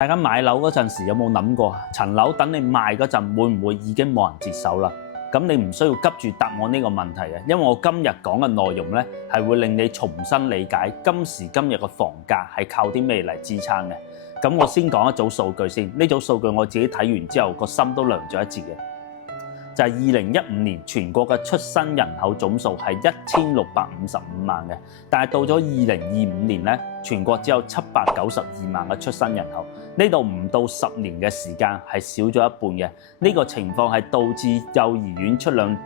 大家買樓嗰陣時有冇諗過，層樓等你賣嗰陣會唔會已經冇人接手啦？咁你唔需要急住答我呢個問題嘅，因為我今日講嘅內容呢係會令你重新理解今時今日嘅房價係靠啲咩嚟支撐嘅。咁我先講一組數據先，呢組數據我自己睇完之後個心都涼咗一截嘅。就係2015年全國嘅出生人口總數係1655萬嘅，但係到咗2025年咧，全國只有792萬嘅出生人口，呢度唔到10年嘅時間係少咗一半嘅。呢個情況係導致幼兒園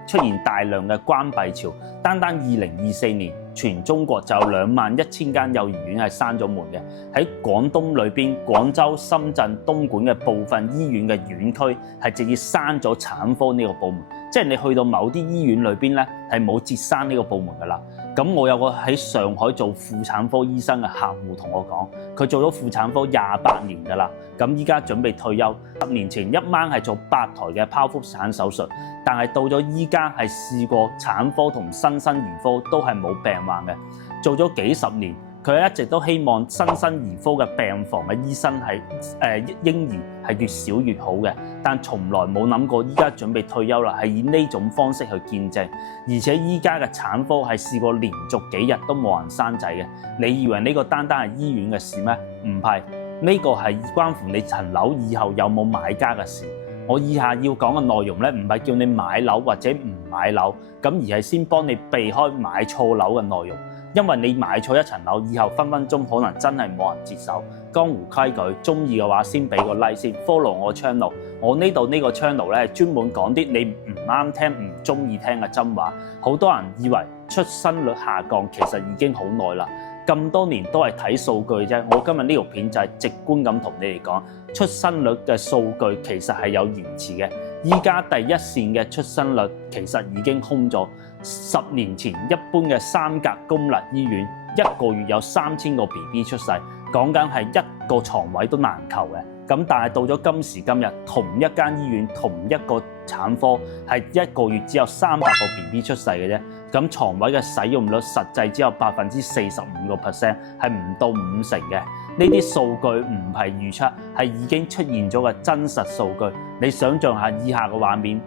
出現大量嘅關閉潮，單2024年全中國就有21000間幼兒園係閂咗門嘅。喺廣東裏邊，廣州、深圳、東莞嘅部分醫院嘅院區係直接閂咗產科呢個部門，即係你去到某啲醫院裏邊咧係冇接閂呢個部門噶啦。咁我有個喺上海做婦產科醫生嘅客戶同我講，佢做咗婦產科28年噶啦，咁依家準備退休。10年前一晚係做8台嘅剖腹產手術，但係到咗依家係試過產科同新生兒科都係冇病患嘅，做咗幾十年。佢一直都希望新生兒科嘅病房嘅醫生係嬰兒係越少越好嘅，但從來冇諗過依家準備退休啦，係以呢種方式去見證。而且依家嘅產科係試過連續幾日都冇人生仔嘅。你以為呢個單係醫院嘅事咩？唔係，呢個係關乎你層樓以後有冇買家嘅事。我以下要講嘅內容咧，唔係叫你買樓或者唔買樓，咁而係先幫你避開買錯樓嘅內容。因為你買錯一層樓，以後分分鐘可能真係冇人接手。江湖規矩，中意嘅話先俾個 like 先 ，follow 我 channel。我呢度呢個 channel 咧係專門講啲你唔啱聽、唔中意聽嘅真話。好多人以為出生率下降，其實已經好耐啦。咁多年都係睇數據啫。我今日呢條片就係直觀咁同你哋講，出生率嘅數據其實係有延遲嘅。依家第一線嘅出生率其實已經空咗。10年前一般嘅3甲公立醫院一個月有3000個 BB 出世，講緊係一個床位都難求嘅。咁但係到咗今時今日，同一間醫院同一個產科係一個月只有300個 BB 出世嘅啫。咁床位嘅使用率實際只有45%，係唔到50%嘅。呢啲數據唔係預測，係已經出現咗嘅真實數據。你想象下以下嘅畫面。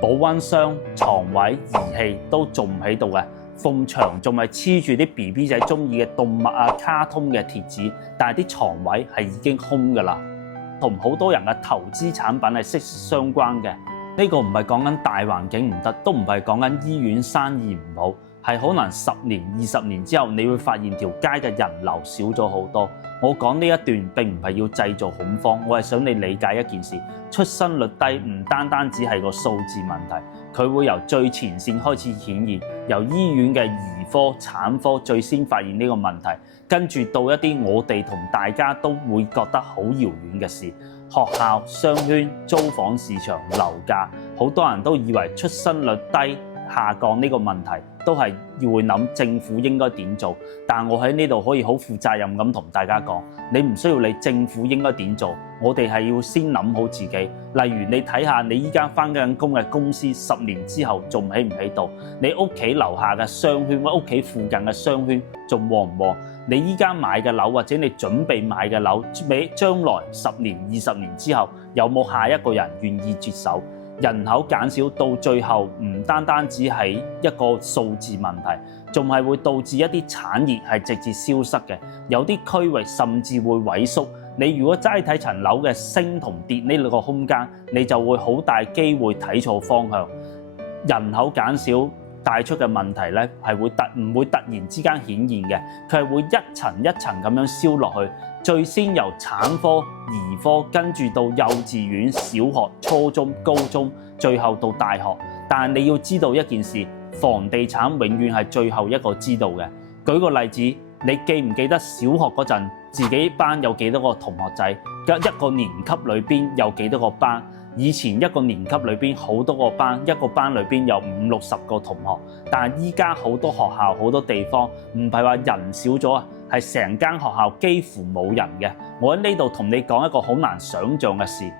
保溫箱、床位、儀器都做唔喺度嘅，埲牆仲係黐住啲 BB 仔中意嘅動物啊、卡通嘅貼紙，但係啲床位係已經空㗎啦。同好多人嘅投資產品係息息相關嘅。呢個唔係講緊大環境唔得，都唔係講緊醫院生意唔好，係可能10年、20年之後，你會發現條街嘅人流少咗好多。我講呢一段並唔係要製造恐慌，我係想你理解一件事：出生率低唔單只係個數字問題，佢會由最前線開始顯現，由醫院嘅兒科、產科最先發現呢個問題，跟住到一啲我哋同大家都會覺得好遙遠嘅事，學校、商圈、租房市場、樓價，好多人都以為出生率低下降呢個問題都係要會諗政府應該點做，但我喺呢度可以好負責任咁同大家講，你唔需要理政府應該點做，我哋係要先諗好自己。例如你睇下你依家返緊工嘅公司10年之後仲喺唔喺度？你屋企樓下嘅商圈或屋企附近嘅商圈仲旺唔旺？你依家買嘅樓或者你準備買嘅樓，俾將來10年、20年之後有冇下一個人願意接手？人口減少到最後唔單只係一個數字問題，仲係會導致一啲產業係直接消失嘅，有啲區域甚至會萎縮。你如果齋睇層樓嘅升同跌呢兩個空間，你就會好大機會睇錯方向。人口減少帶出嘅問題咧，係唔會突然之間顯現嘅，佢係會一層一層咁樣燒落去。最先由產科、兒科，跟住到幼稚園、小學、初中、高中，最後到大學。但係你要知道一件事，房地產永遠係最後一個知道嘅。舉個例子，你記唔記得小學嗰陣自己班有幾多個同學仔？一個年級裏邊有幾多個班？以前一個年級裏邊好多個班，一個班裏邊有50-60個同學。但係依家好多學校、好多地方唔係話人少咗啊，係成間學校幾乎冇人嘅。我喺呢度同你講一個好難想像嘅事，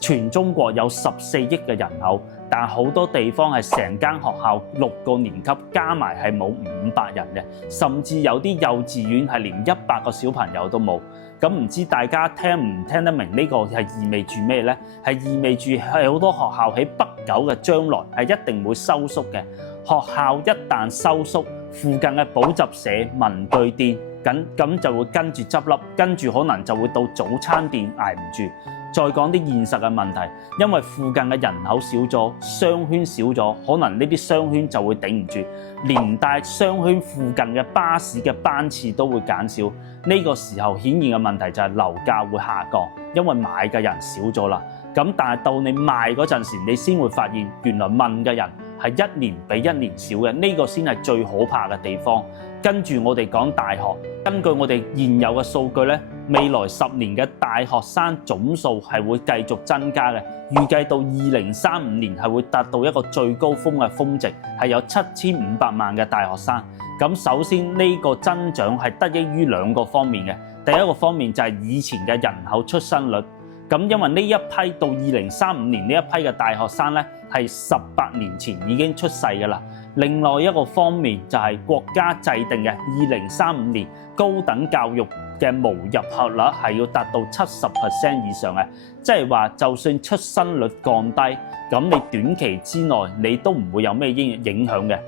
全中國有14億嘅人口，但係好多地方係成間學校6個年級加埋係冇500人嘅，甚至有啲幼稚園係連100個小朋友都冇。咁唔知大家聽唔聽得明呢個係意味住咩呢？係意味住係好多學校喺不久嘅將來係一定會收縮嘅。學校一旦收縮，附近嘅補習社、文具店咁就會跟住執笠，跟住可能就會到早餐店捱唔住。再講啲現實嘅問題，因為附近嘅人口少咗，商圈少咗，可能呢啲商圈就會頂唔住，連帶商圈附近嘅巴士嘅班次都會減少。呢個時候顯現嘅問題就係樓價會下降，因為買嘅人少咗啦。咁但係到你賣嗰陣時，你先會發現原來問嘅人係一年比一年少嘅，呢個先係最可怕嘅地方。跟住我哋講大學，根據我哋現有嘅數據咧，未來10年嘅大學生總數係會繼續增加嘅，預計到2035年係會達到一個最高峰嘅峰值，係有7500萬嘅大學生。咁首先呢個增長係得益於2個方面嘅，第一個方面就係以前嘅人口出生率。咁因為呢一批到2035年呢一批嘅大學生咧，係18年前已經出世㗎啦。另外一個方面就係國家制定嘅2035年高等教育嘅無入學率係要達到70% 以上嘅，即係話就算出生率降低，咁你短期之內你都唔會有咩影響嘅，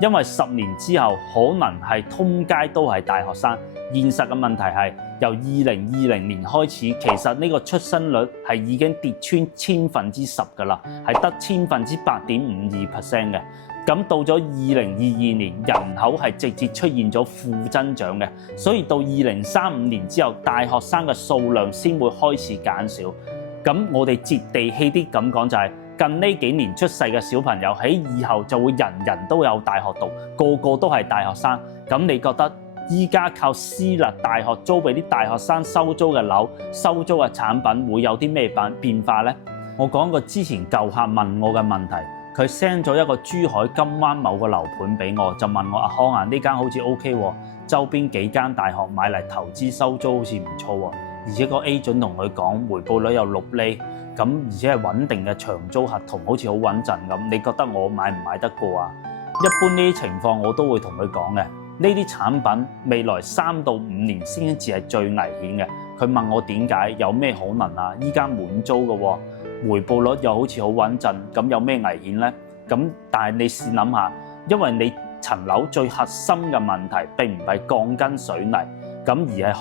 因為10年之後可能係通街都係大學生。現實嘅問題係由2020年開始，其實呢個出生率係已經跌穿10%㗎啦，係得8.52%嘅。咁到咗2022年，人口係直接出現咗負增長嘅，所以到2035年之後，大學生嘅數量先會開始減少。咁我哋接地氣啲咁講就係，近呢幾年出世嘅小朋友喺以後就會人人都有大學讀，個個都係大學生。咁你覺得依家靠私立大學租俾啲大學生收租嘅樓、收租嘅產品會有啲咩變化呢？我講個之前舊客問我嘅問題，佢 send 咗一個珠海金灣某個樓盤俾我，就問我阿康啊，呢間好似 OK 喎，周邊幾間大學買嚟投資收租好似唔錯喎，而且個 agent 同佢講回報率有6厘，咁而且係穩定嘅長租合同，好似好穩陣咁，你覺得我買唔買得過啊？一般呢啲情況我都會同佢講嘅。呢啲產品未來3到5年先至係最危險嘅。佢問我點解，有咩可能啊？依家滿租嘅喎，回報率又好似好穩陣，咁有咩危險呢？咁但係你試諗下，因為你層樓最核心嘅問題並唔係鋼筋水泥，咁而係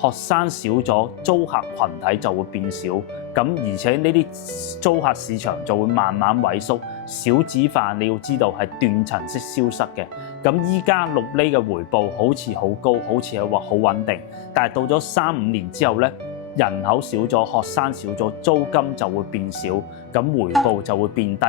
學生少咗，租客群體就會變少，咁而且呢啲租客市場就會慢慢萎縮。少子化你要知道係斷層式消失嘅，咁依家6厘嘅回報好似好高，好似係話好穩定，但係到咗3、5年之後咧，人口少咗，學生少咗，租金就會變少，咁回報就會變低，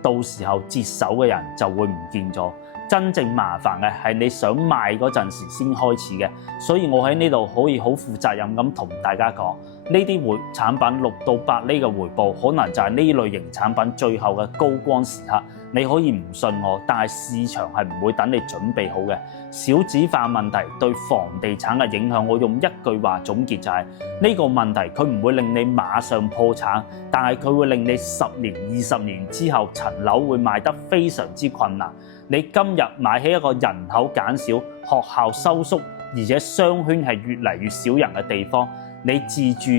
到時候接手嘅人就會唔見咗。真正麻煩嘅係你想賣嗰陣時先開始嘅，所以我喺呢度可以好負責任咁同大家講，呢啲產品6到8厘嘅回報，可能就係呢類型產品最後嘅高光時刻。你可以唔信我，但係市場係唔會等你準備好嘅。少子化問題對房地產嘅影響，我用一句話總結就係呢個問題，佢唔會令你馬上破產，但係佢會令你10年、20年之後層樓會賣得非常之困難。你今日買起一個人口減少、學校收縮，而且商圈係越嚟越少人嘅地方，你自住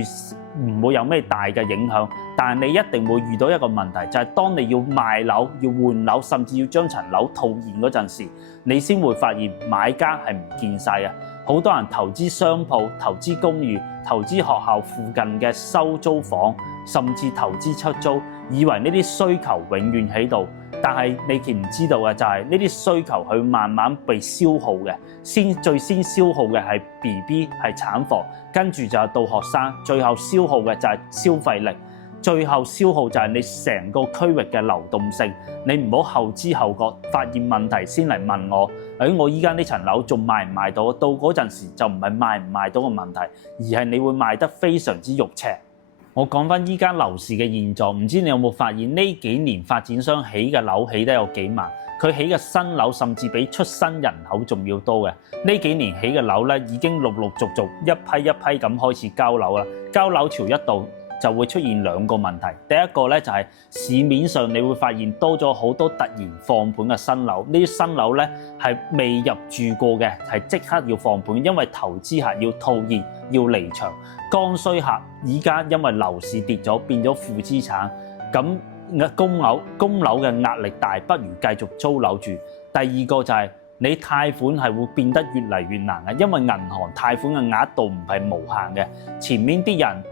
唔會有咩大嘅影響，但係你一定會遇到一個問題，就係當你要賣樓、要換樓，甚至要將層樓套現嗰陣時，你先會發現買家係唔見晒嘅。好多人投資商鋪、投資公寓、投資學校附近嘅收租房，甚至投資出租，以為呢啲需求永遠喺度。但係你唔知道嘅就係呢啲需求佢慢慢被消耗嘅，最先消耗嘅係 BB 係產房，跟住就係到學生，最後消耗嘅就係消費力，最後消耗就係你成個區域嘅流動性。你唔好後知後覺發現問題先嚟問我，我依家呢層樓仲賣唔賣到？到嗰陣時就唔係賣唔賣到嘅問題，而係你會賣得非常之肉赤。我講翻依家樓市嘅現狀，唔知你有冇發現呢幾年發展商起嘅樓起得有幾慢？佢起嘅新樓甚至比出生人口仲要多嘅。呢幾年起嘅樓咧，已經陸陸續續一批一批咁開始交樓啦。交樓潮一到，就會出現兩個問題。第一個咧就係市面上你會發現多咗好多突然放盤嘅新樓，呢啲新樓咧係未入住過嘅，係即刻要放盤，因為投資客要套現要離場，剛需客依家因為樓市跌咗變咗負資產，咁供樓嘅壓力大，不如繼續租樓住。第二個就係你貸款係會變得越嚟越難嘅，因為銀行貸款嘅額度唔係無限嘅，前面啲人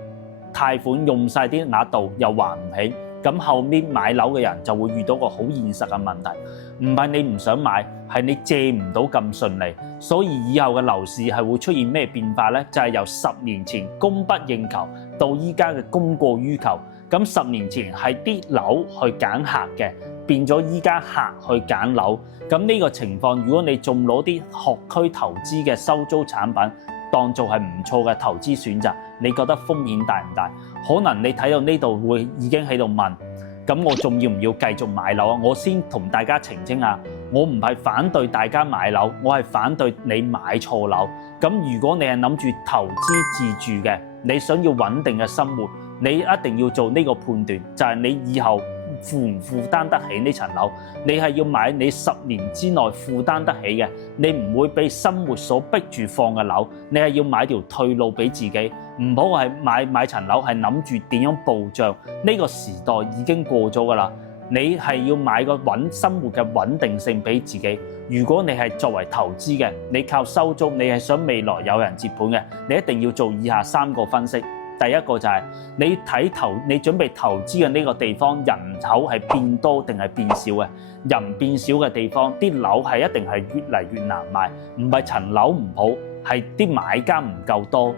貸款用晒啲額度又還唔起，咁後面買樓嘅人就會遇到個好現實嘅問題，唔係你唔想買，係你借唔到咁順利，所以以後嘅樓市係會出現咩變化呢？就係由10年前供不應求到依家嘅供過於求。咁10年前係啲樓去揀客嘅，變咗依家客去揀樓。咁呢個情況，如果你仲攞啲學區投資嘅收租產品當做係唔錯嘅投資選擇，你覺得風險大唔大？可能你睇到呢度會已經喺度問，咁我仲要唔要繼續買樓啊？我先同大家澄清下，我唔係反對大家買樓，我係反對你買錯樓。咁如果你係諗住投資自住嘅，你想要穩定嘅生活，你一定要做呢個判斷，就係你以後負唔負擔得起呢層樓？你係要買你10年之內負擔得起嘅，你唔會被生活所逼住放嘅樓，你係要買條退路俾自己，唔好係買層樓係諗住點樣暴漲，呢個時代已經過咗㗎啦。你係要買個生活嘅穩定性俾自己。如果你係作為投資嘅，你靠收租，你係想未來有人接盤嘅，你一定要做以下3個分析。第一個就係你準備投資嘅呢個地方人口係變多定係變少嘅？人變少嘅地方，啲樓係一定係越嚟越難賣，唔係層樓唔好，係啲買家唔夠多。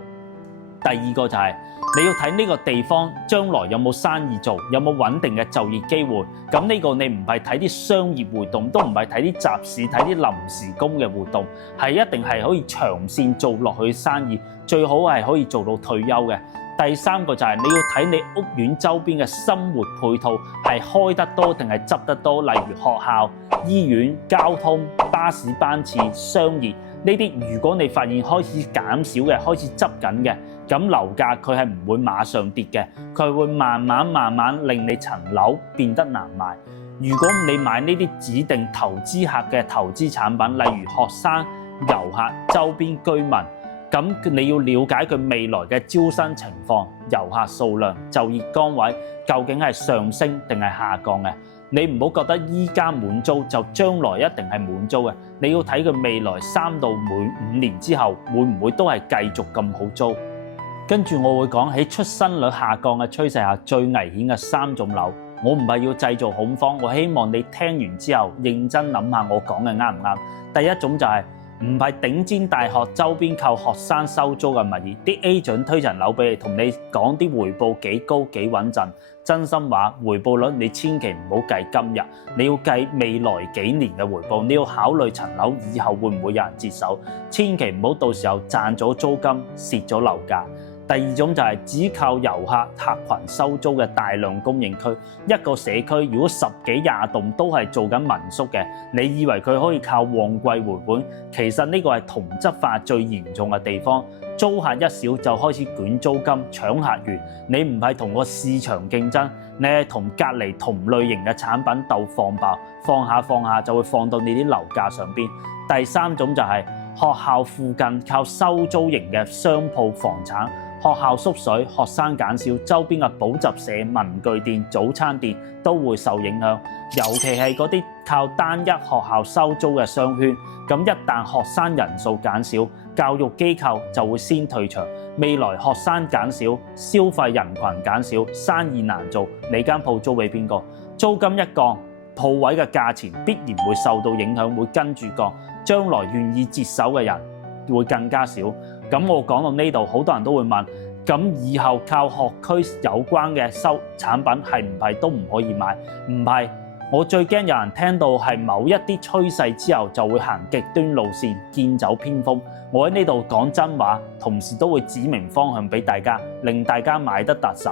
第二個就係你要睇呢個地方將來有冇生意做，有冇穩定嘅就業機會。咁呢個你唔係睇啲商業活動，都唔係睇啲集市、睇啲臨時工嘅活動，係一定係可以長線做落去生意，最好係可以做到退休嘅。第三個就係你要睇你屋苑周邊嘅生活配套係開得多定係執得多，例如學校、醫院、交通、巴士班次、商業呢啲，如果你發現開始減少嘅、開始執緊嘅，咁樓價佢係唔會馬上跌嘅，佢會慢慢令你層樓變得難賣。如果你買呢啲指定投資客嘅投資產品，例如學生、遊客、周邊居民，咁你要了解佢未來嘅招生情況、遊客數量、就業崗位究竟係上升定係下降嘅。你唔好覺得依家滿租就將來一定係滿租嘅，你要睇佢未來3到5年之後會唔會都係繼續咁好租。跟住我會講喺出生率下降嘅趨勢下最危險嘅3種樓。我唔係要製造恐慌，我希望你聽完之後認真諗下我講嘅啱唔啱。第一種就係唔係頂尖大學周邊靠學生收租嘅物業，啲 agent 推層樓俾你，同你講啲回報幾高幾穩陣。真心話，回報率你千祈唔好計今日，你要計未來幾年嘅回報。你要考慮層樓以後會唔會有人接手，千祈唔好到時候賺咗租金蝕咗樓價。第二種就係只靠遊客群收租嘅大量供應區，一個社區如果10幾20棟都係做緊民宿嘅，你以為佢可以靠旺季回本？其實呢個係同質化最嚴重嘅地方，租客一少就開始捲租金搶客源，你唔係同個市場競爭，你係同隔離同類型嘅產品鬥放爆，放下就會放到你啲樓價上邊。第三種就係學校附近靠收租型嘅商鋪房產。學校縮水，學生減少，周邊嘅補習社、文具店、早餐店都會受影響。尤其係嗰啲靠單一學校收租嘅商圈，咁一旦學生人數減少，教育機構就會先退場。未來學生減少，消費人群減少，生意難做，你間鋪租俾邊個？租金一降，鋪位嘅價錢必然會受到影響，會跟住降。將來願意接手嘅人會更加少。咁我講到呢度，好多人都會問，咁以後靠學區有關嘅產品係唔係都唔可以買？唔係，我最驚有人聽到係某一啲趨勢之後就會行極端路線，劍走偏鋒。我喺呢度講真話，同時都會指明方向俾大家，令大家買得踏實。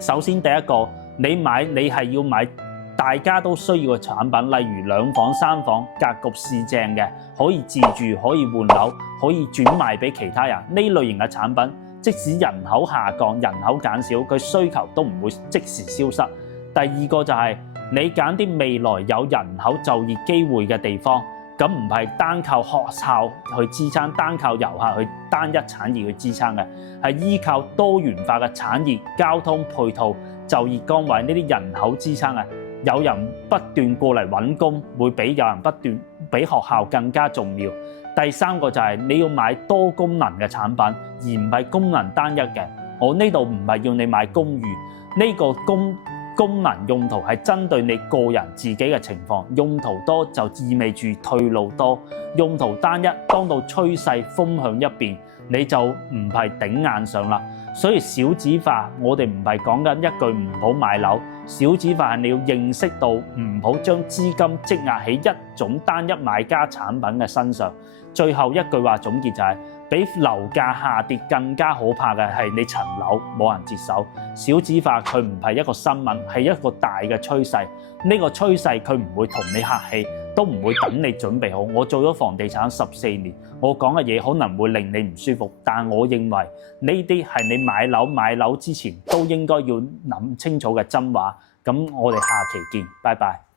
首先第一個，你係要買大家都需要嘅產品，例如2房3房格局是正嘅，可以自住，可以換樓，可以轉賣俾其他人。呢類型嘅產品即使人口下降、人口減少，佢需求都唔會即時消失。第二個就係你揀啲未來有人口就業機會嘅地方，咁唔係單靠學校去支撐，單靠遊客去單一產業去支撐嘅，係依靠多元化嘅產業、交通配套、就業崗位呢啲人口支撐嘅。有人不斷過嚟揾工，會比有人不斷比學校更加重要。第三個就係你要買多功能嘅產品，而唔係功能單一嘅。我呢度唔係要你買公寓，呢個功能用途係針對你個人自己嘅情況，用途多就意味住退路多，用途單一，當到趨勢風向一邊，你就唔係頂硬上啦。所以少子化，我哋唔係講緊一句唔好買樓，少子化係你要認識到唔好將資金積壓喺一種單一買家產品嘅身上。最後一句話總結就係，比樓價下跌更加可怕嘅係你層樓冇人接手。少子化佢唔係一個新聞，係一個大嘅趨勢。呢個趨勢佢唔會同你客氣，都唔會等你準備好。我做咗房地產14年，我講嘅嘢可能會令你唔舒服，但我認為呢啲係你買樓之前都應該要諗清楚嘅真話。咁我哋下期見，拜拜。